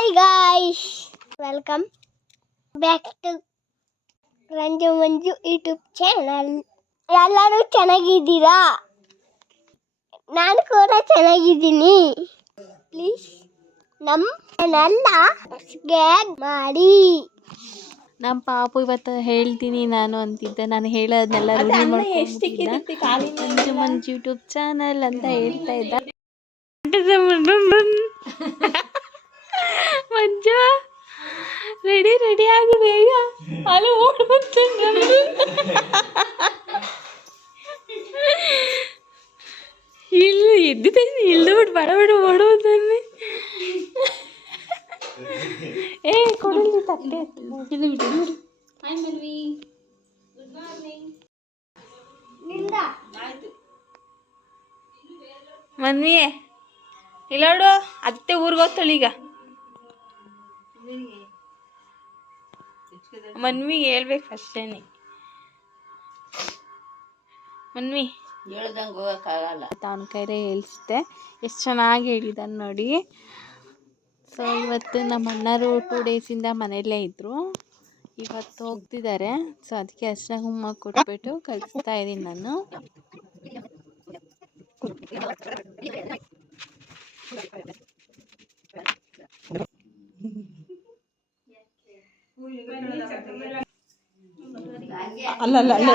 Hi guys welcome back to Ranju Manju YouTube channel ಎಲ್ಲರೂ ಚೆನ್ನಾಗಿದ್ದೀರಾ? ನಾನು ಕೂಡ ಚೆನ್ನಾಗಿದ್ದೀನಿ. ಪ್ಲೀಸ್ ನಮ್ಮ ಚಾನಲ್ನ ಸಬ್ಸ್ಕ್ರೈಬ್ ಮಾಡಿ. ನಮ್ಮ ಪಾಪು ಇವತ್ತು ಹೇಳ್ತೀನಿ ನಾನು ಅಂತಿದ್ದೆ. ನಾನು ಹೇಳೋದನ್ನೆಲ್ಲ ರೂಢಿ ಮಾಡ್ಕೊಂಡ್ಬಿಟ್ಟಿದ್ದ ಮಂಜು ಮಂಜು ಯೂಟ್ಯೂಬ್ ಚಾನಲ್ ಅಂತ ಹೇಳ್ತಾ ಇದ್ದ. ರೆಡಿ ಆಗು ಬೇಗ ಅಲ್ಲಿ ಓಡ್ಬಂತು ಇಲ್ಲಿ ಎದ್ದಿದ್ದೀನಿ ಇಳ್ದು ಬಿಟ್ಟು ಬಡ ಬಿಡು ಓಡೋದನ್ನೇ ಏ ಕೊಡಲಿ ತಟ್ಟೆ ಇದು ಬಿಡು ಬಿಡು ಮನ್ವಿ ಇಲ್ಲೋಡು ಅತ್ತೆ ಊರಿಗೆ ಹೋಗ್ತಾಳೆ ಈಗ ಮನ್ವಿಗೆ ಹೇಳ್ಬೇಕು ಅಷ್ಟೇನೆ ಮನ್ವಿ. ಹೇಳ್ದಂಗೆ ಹೋಗೋಕ್ಕಾಗಲ್ಲ. ತಾನು ಕೈರೆ ಹೇಳಿಸ್ದೆ ಎಷ್ಟು ಚೆನ್ನಾಗಿ ಹೇಳಿದಾನೆ ನೋಡಿ. ಸೊ ಇವತ್ತು ನಮ್ಮ ಅಣ್ಣರು ಟೂ ಡೇಸಿಂದ ಮನೆಯಲ್ಲೇ ಇದ್ದರು ಇವತ್ತು ಹೋಗ್ತಿದ್ದಾರೆ. ಸೊ ಅದಕ್ಕೆ ಅರ್ಶನ ಹುಮ್ಮ ಕೊಟ್ಬಿಟ್ಟು ಕಲಿಸ್ತಾ ಇದ್ದೀನಿ ನಾನು. ಅಲ್ಲ ಅಲ್ಲ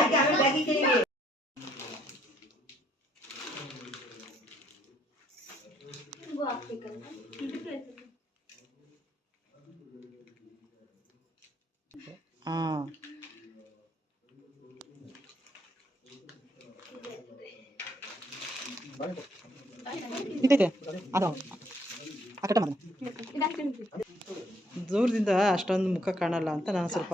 ಹಾಂ ಆ. ದೂರದಿಂದ ಅಷ್ಟೊಂದು ಮುಖ ಕಾಣಲ್ಲ ಅಂತ ನಾನು ಸ್ವಲ್ಪ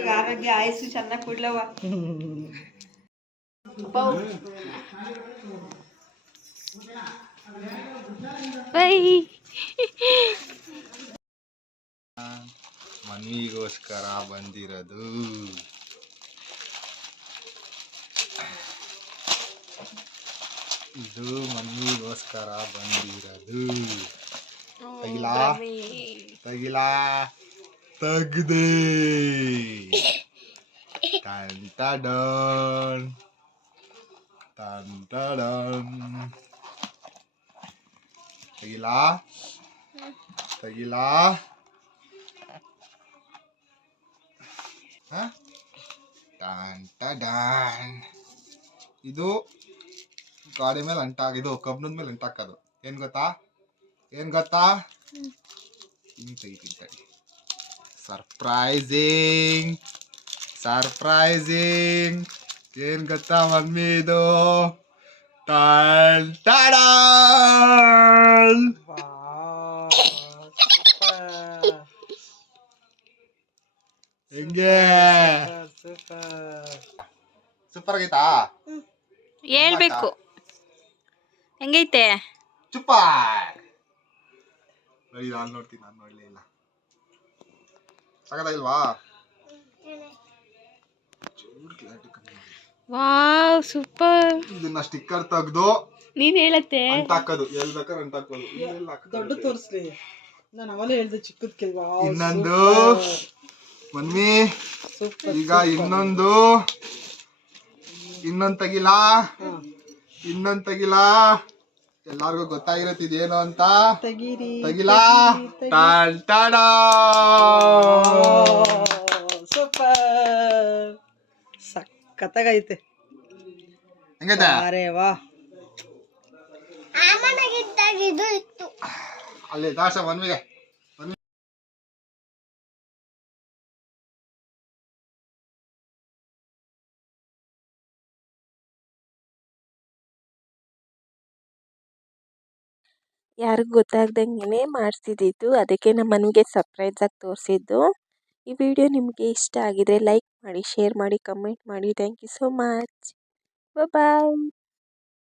ಆರೋಗ್ಯ ಆಯಸ್ಸು ಚೆನ್ನಾಗಿ ಕೊಡ್ಲವ ಬೈ. ಮನ್ವಿಗೋಸ್ಕರ ಬಂದಿರೋದು. ಇದು ಮನ್ವಿಗೋಸ್ಕರ ಬಂದಿರೋದು. ತಗಿಲಾ? ತಗಿಲಾ? ತಗ್ದೆ ಟನ್ ಟನ್ ಟನ್ ತಗಿಲಾ ತಗಿಲಾ ಹ? ಟನ್ ಟಡನ್. ಇದು ಗಾಡಿ ಮೇಲೆ ಅಂಟಾಕ ಇದು ಕಬ್ಬಿಣದ ಮೇಲೆ ಅಂಟಾಕೋದು ಏನ್ ಗೊತ್ತಾ ಏನ್ ಗೊತ್ತಾ ಹಿಂಗ್ ತೆಗಿತೀನಿ ತಡಿ ಸರ್ಪ್ರೈಸಿಂಗ್ ಸರ್ಪ್ರೈಸಿಂಗ್ ಏನ್ ಗೊತ್ತಾ ಮಮ್ಮಿ ಇದು ಟನ್ ಟಡನ್. ಹೆಂಗೆ ಸೂಪರ್ ಆಗೈತಾ ಹೇಳ್ಬೇಕು ಹೆಂಗೈತೆ ಚುಪ್ಪ ನೋಡಿ ನಾನು ನೋಡ್ತೀನಿ ನಾನು ನೋಡ್ಲೇ ಇಲ್ಲ ಸಾಕಾಗಿಲ್ವಾ ವಾವ್ ಸೂಪರ್. ಇದನ್ನ ಸ್ಟಿಕ್ಕರ್ ತೆಗ್ದು ನೀನ್ ಹೇಳತ್ತೆ. ಹಾಕೋದು ಎಲ್ ಬೇಕಾದ್ರೆ ಇಲ್ಲೆಲ್ಲ ಹಾಕೋದು. ದೊಡ್ಡ ತೋರಿಸ್ಲಿ ನಾನು ಅವಲೇ ಹೇಳ್ದೆ ಚಿಕ್ಕದ್ ಕೆಲ್ವಾ. ಇನ್ನೊಂದು. ಮಮ್ಮಿ ಸೂಪರ್ ಈಗ ಇನ್ನೊಂದು. ಇನ್ನೊಂದ್ ತೆಗಿಲಾ. ಇನ್ನೊಂದ್ ತೆಗಿಲಾ. ಎಲ್ಲಾರ್ಗು ಗೊತ್ತಾಗಿರತ್ತೆ ಇದೇನು ಅಂತ? ತೆಗೀರಿ ತೆಗಿಲಾ? ಟಾನ್ ಟಾಡಾ. ಸೂಪರ್. ಸಖತ್ತಾಗೈತೆ. ಹೆಂಗೈತೆ? ಅರೇ ವಾ. ಅಲ್ಲಿ ದಾಸ ಮನ್ವಿಗೆ. ಯಾರಿಗೂ ಗೊತ್ತಾಗ್ದಂಗೆ ಮಾಡಿಸಿದ್ದಿದ್ದು ಅದಕ್ಕೆ ನಮ್ಮ ಮನೆಗೆ ಸರ್ಪ್ರೈಸಾಗಿ ತೋರಿಸಿದ್ದು. ಈ ವಿಡಿಯೋ ನಿಮಗೆ ಇಷ್ಟ ಆಗಿದ್ರೆ ಲೈಕ್ ಮಾಡಿ ಶೇರ್ ಮಾಡಿ ಕಮೆಂಟ್ ಮಾಡಿ. Thank you so much bye